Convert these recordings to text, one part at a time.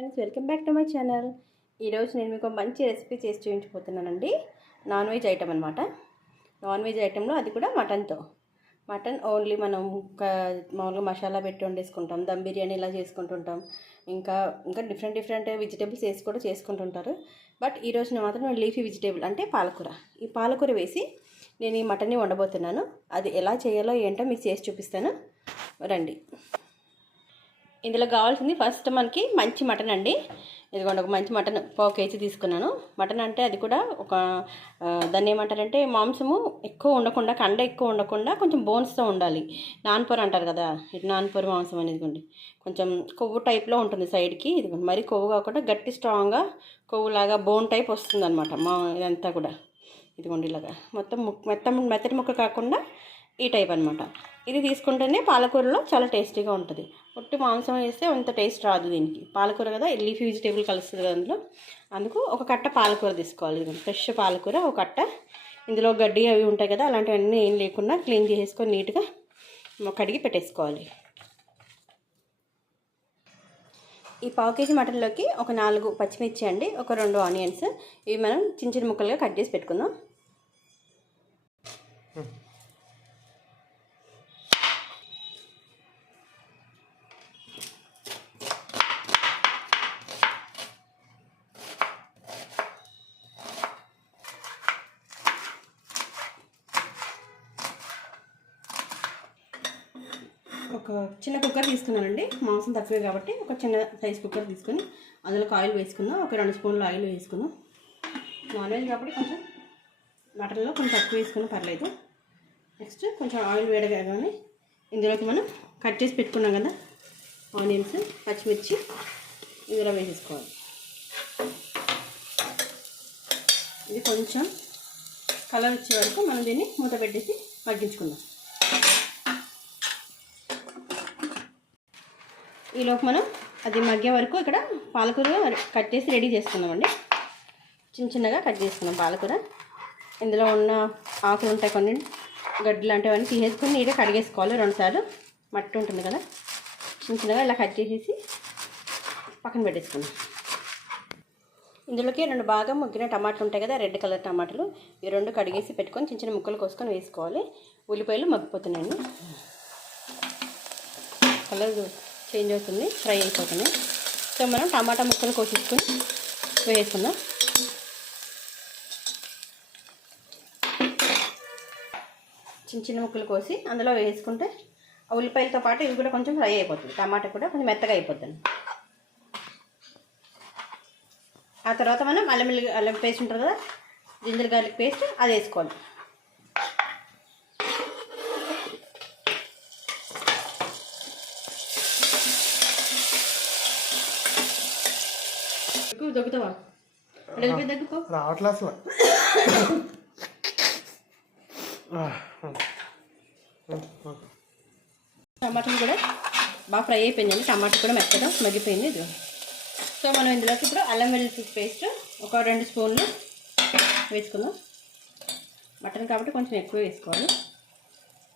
Friends, welcome back to my channel. ఈరోజు నేను మీకు మంచి రెసిపీ చేసి చూపించబోతున్నానండి. నాన్ వెజ్ ఐటమ్ అనమాట. నాన్ వెజ్ ఐటెంలో అది కూడా మటన్తో. మటన్ ఓన్లీ మనం మామూలుగా మసాలా పెట్టి వండేసుకుంటాం, దమ్ బిర్యానీ ఇలా చేసుకుంటుంటాం. ఇంకా ఇంకా డిఫరెంట్ వెజిటేబుల్స్ వేసి కూడా చేసుకుంటుంటారు. బట్ ఈరోజు నేను మాత్రం లీఫీ వెజిటేబుల్ అంటే పాలకూర. ఈ పాలకూర వేసి నేను ఈ మటన్ని వండబోతున్నాను. అది ఎలా చేయాలో ఏంటో మీకు చేసి చూపిస్తాను, రండి. ఇందులో కావాల్సింది ఫస్ట్ మనకి మంచి మటన్ అండి. ఇదిగోండి, ఒక మంచి మటన్ 1 kg తీసుకున్నాను. మటన్ అంటే అది కూడా ఒక దాన్ని ఏమంటారంటే మాంసము ఎక్కువ ఉండకుండా, కండ ఎక్కువ ఉండకుండా కొంచెం బోన్స్తో ఉండాలి. నాన్పొర అంటారు కదా, ఇటు నాన్పొర మాంసం అనేది కొంచెం కొవ్వు టైప్లో ఉంటుంది సైడ్కి. ఇదిగోండి, మరీ కొవ్వు కాకుండా గట్టి స్ట్రాంగ్గా కొవ్వులాగా బోన్ టైప్ వస్తుంది అనమాట ఇదంతా కూడా. ఇదిగోండి, ఇలాగా మొత్తం మెత్తటి ముక్క కాకుండా ఈ టైప్ అనమాట. ఇది తీసుకుంటేనే పాలకూరలో చాలా టేస్టీగా ఉంటుంది. ఒట్టి మాంసం వేస్తే అంత టేస్ట్ రాదు దీనికి. పాలకూర కదా, లీఫీ వెజిటేబుల్ కలుస్తుంది కదా అందులో. అందుకు ఒక కట్ట పాలకూర తీసుకోవాలి. ఫ్రెష్ పాలకూర ఒక కట్ట. ఇందులో గడ్డి అవి ఉంటాయి కదా, అలాంటివన్నీ ఏం లేకుండా క్లీన్ చేసేసుకొని నీట్గా కడిగి పెట్టేసుకోవాలి. ఈ 1 kg మటన్లోకి ఒక 4 పచ్చిమిర్చి అండి, ఒక 2 ఆనియన్స్. ఇవి మనం చిన్న ముక్కలుగా కట్ చేసి పెట్టుకుందాం. ఒక చిన్న కుక్కర్ తీసుకున్నానండి, మాంసం తక్కువే కాబట్టి ఒక చిన్న సైజ్ కుక్కర్ తీసుకొని అందులో ఆయిల్ వేసుకున్నాం. ఒక 2 స్పూన్లు ఆయిల్ వేసుకున్నాం. నాన్ వెజ్ కాబట్టి కొంచెం మటన్లో కొంచెం తక్కువ వేసుకున్నా పర్లేదు. నెక్స్ట్ కొంచెం ఆయిల్ వేడగానే ఇందులోకి మనం కట్ చేసి పెట్టుకున్నాం కదా ఆనియన్స్, పచ్చిమిర్చి ఇందులో వేసేసుకోవాలి. ఇది కొంచెం కలర్ వచ్చే వరకు మనం దీన్ని మూత పెట్టేసి మగ్గించుకుందాం. ఈలోపు మనం అది మగ్గే వరకు ఇక్కడ పాలకూర కట్ చేసి రెడీ చేసుకున్నామండి. చిన్నగా కట్ చేసుకున్నాం పాలకూర. ఇందులో ఉన్న ఆకులు ఉంటాయి, కొన్ని గడ్డి లాంటివన్నీ తీసేసుకొని నీట్గా కడిగేసుకోవాలి 2 సార్లు. మట్టి ఉంటుంది కదా, చిన్నగా ఇలా కట్ చేసేసి పక్కన పెట్టేసుకున్నాం. ఇందులోకి 2 బాగా ముగ్గిన టమాటాలు ఉంటాయి కదా, రెడ్ కలర్ టమాటాలు. ఈ 2 కడిగేసి పెట్టుకొని చిన్న ముక్కలు కోసుకొని వేసుకోవాలి. ఉల్లిపాయలు మగ్గిపోతున్నాయండి, కలర్ చేంజ్ అవుతుంది, ఫ్రై అయిపోతున్నాయి. సో మనం టమాటా ముక్కలు కోసేసుకొని వేసుకుందాం. చిన్న ముక్కలు కోసి అందులో వేసుకుంటే ఉల్లిపాయలతో పాటు ఇవి కూడా కొంచెం ఫ్రై అయిపోతుంది. టమాటా కూడా కొంచెం మెత్తగా అయిపోతుంది. ఆ తర్వాత మనం అల్లం పేస్ట్ ఉంటుంది కదా, జింజర్ గార్లిక్ పేస్ట్, అది వేసుకోవాలి. దొక్కుతావా దగ్గుకో రావట్లే అసలు. టమాటాలు కూడా బాగా ఫ్రై అయిపోయిందండి. టమాటా కూడా మెత్తగా మగ్గిపోయింది. ఇది సో మనం ఇందులోకి ఇప్పుడు అల్లం వెల్లుల్లి పేస్ట్ ఒక 2 స్పూన్లు వేసుకుందాం. మటన్ కాబట్టి కొంచెం ఎక్కువ వేసుకోవాలి.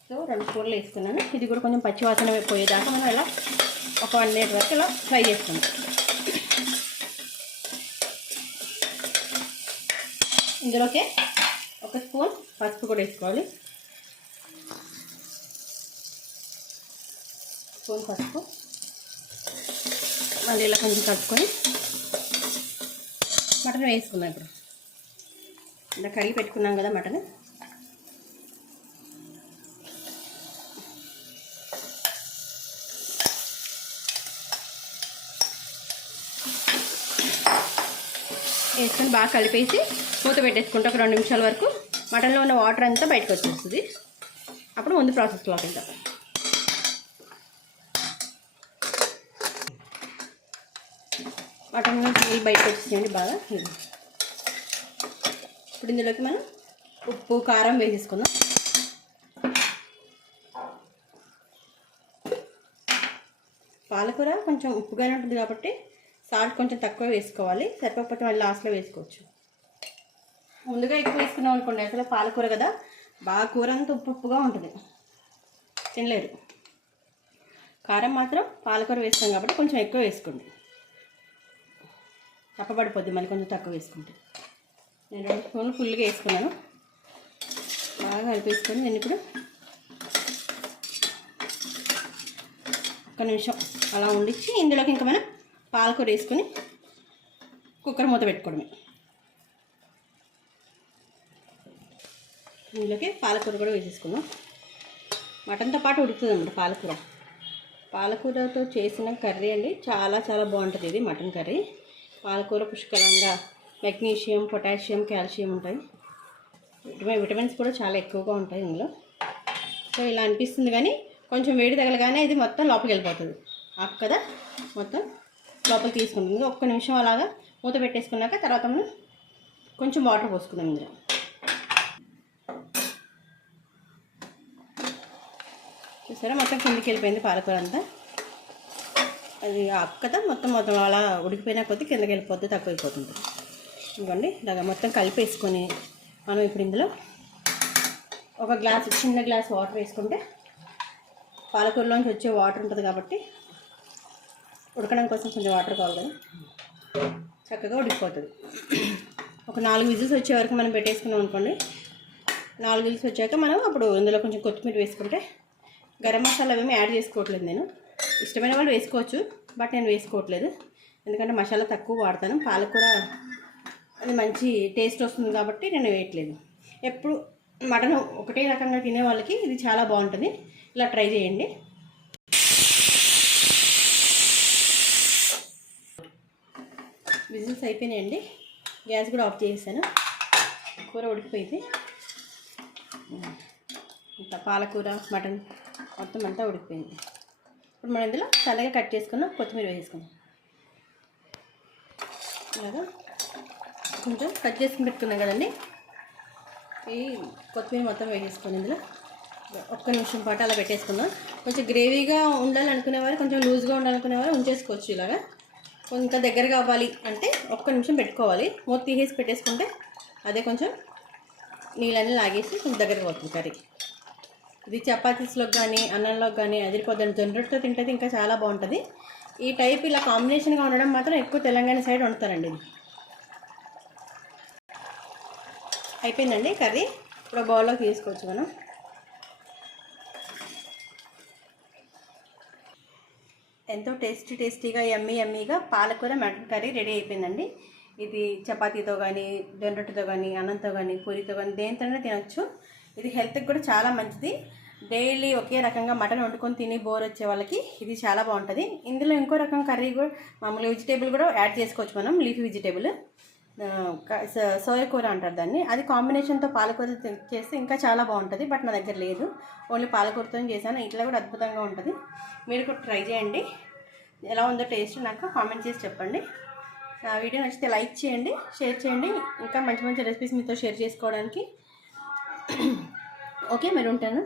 సో 2 స్పూన్లు వేసుకున్నాను. ఇది కూడా కొంచెం పచ్చివాసన పోయేదాకా మనం ఇలా ఒక 1 minute వరకు ఇలా ఫ్రై చేసుకుందాం. ఇందులోకి 1 స్పూన్ పసుపు కూడా వేసుకోవాలి. స్పూన్ పసుపు మళ్ళీ ఇలా కొంచెం కలుపుకొని మటన్ వేసుకుందాం. ఇప్పుడు ఇలా కడిగి పెట్టుకున్నాం కదా మటన్. వేసుకొని బాగా కలిపేసి మూత పెట్టేసుకుంటే ఒక 2 నిమిషాల వరకు మటన్లో ఉన్న వాటర్ అంతా బయటకు వచ్చేస్తుంది. అప్పుడు ముందు ప్రాసెస్లోకి వెళ్తాం. మటన్ నీళ్ళు బయటకు వచ్చేసేయండి బాగా. ఇప్పుడు ఇందులోకి మనం ఉప్పు, కారం వేసేసుకుందాం. పాలకూర కొంచెం ఉప్పుగానే ఉంటుంది కాబట్టి సాల్ట్ కొంచెం తక్కువ వేసుకోవాలి. సరిపోకపోతే మళ్ళీ లాస్ట్లో వేసుకోవచ్చు. ముందుగా ఎక్కువ వేసుకున్నాం అనుకోండి, అసలు పాలకూర కదా, బాగా కూర అంతా ఉప్పుగా ఉంటుంది, తినలేరు. కారం మాత్రం పాలకూర వేస్తాం కాబట్టి కొంచెం ఎక్కువ వేసుకోండి. తప్పబడిపోద్ది మళ్ళీ కొంచెం తక్కువ వేసుకుంటే. నేను 2 స్పూన్లు ఫుల్గా వేసుకున్నాను. బాగా కలిపేసుకొని నేను ఇప్పుడు ఒక నిమిషం అలా ఉండిచ్చి ఇందులోకి ఇంకా మనం పాలకూర వేసుకొని కుక్కర్ మూత పెట్టుకోవడమే. ఇందులోకి పాలకూర కూడా వేసేసుకున్నాం. మటన్తో పాటు ఉడుకుతుంది అన్నమాట పాలకూరతో చేసిన కర్రీ అండి. చాలా చాలా బాగుంటుంది ఇది మటన్ కర్రీ. పాలకూర పుష్కలంగా మెగ్నీషియం, పొటాషియం, కాల్షియం ఉంటాయి. విటమిన్స్ కూడా చాలా ఎక్కువగా ఉంటాయి ఇందులో. సో ఇలా అనిపిస్తుంది కానీ కొంచెం వేడి తగలగానే ఇది మొత్తం లోపలికి వెళ్ళిపోతుంది. ఆకు కదా మొత్తం లోపలికి తీసుకుంటుంది. ఒక్క నిమిషం అలాగా మూత పెట్టేసుకున్నాక తర్వాత మనం కొంచెం వాటర్ పోసుకుందాం ఇందులో. చూసారా మొత్తం కిందికి వెళ్ళిపోయింది పాలకూర అంతా. అది ఆకు కదా మొత్తం అలా ఉడికిపోయినా కొద్దీ కిందకి వెళ్ళిపోద్ది, తక్కువ అయిపోతుంది. ఇవ్వండి ఇలాగా మొత్తం కలిపేసుకొని మనం ఇప్పుడు ఇందులో ఒక చిన్న గ్లాస్ వాటర్ వేసుకుంటే పాలకూరలోంచి వచ్చే వాటర్ ఉంటుంది కాబట్టి ఉడకడం కోసం కొంచెం వాటర్ కావాలి కదా, చక్కగా ఉడికిపోతుంది. ఒక 4 విజిల్స్ వచ్చే వరకు మనం పెట్టేసుకున్నాం అనుకోండి. 4 విజిల్స్ వచ్చాక మనం అప్పుడు ఇందులో కొంచెం కొత్తిమీర వేసుకుంటే, గరం మసాలా ఏమీ యాడ్ చేసుకోవట్లేదు నేను. ఇష్టమైన వాళ్ళు వేసుకోవచ్చు, బట్ నేను వేసుకోవట్లేదు ఎందుకంటే మసాలా తక్కువ వాడతాను. పాలకూర అది మంచి టేస్ట్ వస్తుంది కాబట్టి నేను వేయట్లేదు. ఎప్పుడు మటన్ ఒకటే రకంగా తినే వాళ్ళకి ఇది చాలా బాగుంటుంది. ఇలా ట్రై చేయండి. విజిల్స్ అయిపోయినాయండి. గ్యాస్ కూడా ఆఫ్ చేసేసాను. కూర ఉడికిపోయింది. ఇంత పాలకూర మటన్ మొత్తం అంతా ఉడికిపోయింది. ఇప్పుడు మనం ఇందులో సన్నగా కట్ చేసుకున్న కొత్తిమీర వేసుకుందాం. ఇలాగా కొంచెం కట్ చేసుకుని పెట్టుకున్నాం కదండి, ఈ కొత్తిమీర మొత్తం వేసేసుకొని ఇందులో ఒక్క నిమిషం పాటు అలా పెట్టేసుకుందాం. కొంచెం గ్రేవీగా ఉండాలనుకునేవారు, కొంచెం లూజ్గా ఉండాలనుకునేవారు ఉంచేసుకోవచ్చు. ఇలాగా కొంచెం దగ్గర కావాలి అంటే ఒక్క నిమిషం పెట్టుకోవాలి. మూత తీసేసి పెట్టేసుకుంటే అదే కొంచెం నీళ్ళన్నీ లాగేసి కొంచెం దగ్గరకు అవుతుంది కర్రీ. ఇది చపాతీస్లోకి కానీ అన్నంలోకి కానీ అదిరిపోద్దండి. జొన్నరొట్టెతో తింటే ఇంకా చాలా బాగుంటుంది. ఈ టైప్ ఇలా కాంబినేషన్గా ఉండడం మాత్రం ఎక్కువ తెలంగాణ సైడ్ వండుతారండి. ఇది అయిపోయిందండి కర్రీ. ఇప్పుడు బౌల్లోకి తీసుకోవచ్చు మనం. ఎంతో టేస్టీగా యమ్మీగా పాలకూర మటన్ కర్రీ రెడీ అయిపోయిందండి. ఇది చపాతీతో కానీ, జొన్నరొట్టెతో కానీ, అన్నంతో కానీ, పూరితో కానీ దేనితోనే తినొచ్చు. ఇది హెల్త్కి కూడా చాలా మంచిది. డైలీ ఒకే రకంగా మటన్ వండుకొని తిని బోర్ వచ్చే వాళ్ళకి ఇది చాలా బాగుంటుంది. ఇందులో ఇంకో రకం కర్రీ కూడా మామూలుగా వెజిటేబుల్ కూడా యాడ్ చేసుకోవచ్చు మనం. లీఫీ వెజిటేబుల్ సోయా కూర అంటారు దాన్ని. అది కాంబినేషన్తో పాలకూర చేస్తే ఇంకా చాలా బాగుంటుంది. బట్ నా దగ్గర లేదు, ఓన్లీ పాలకూరతో చేశాను. ఇట్లా కూడా అద్భుతంగా ఉంటుంది. మీరు కూడా ట్రై చేయండి. ఎలా ఉందో టేస్ట్ నాకు కామెంట్ చేసి చెప్పండి. వీడియో నచ్చితే లైక్ చేయండి, షేర్ చేయండి. ఇంకా మంచి రెసిపీస్ మీతో షేర్ చేసుకోవడానికి. ఓకే, మరి ఉంటాను.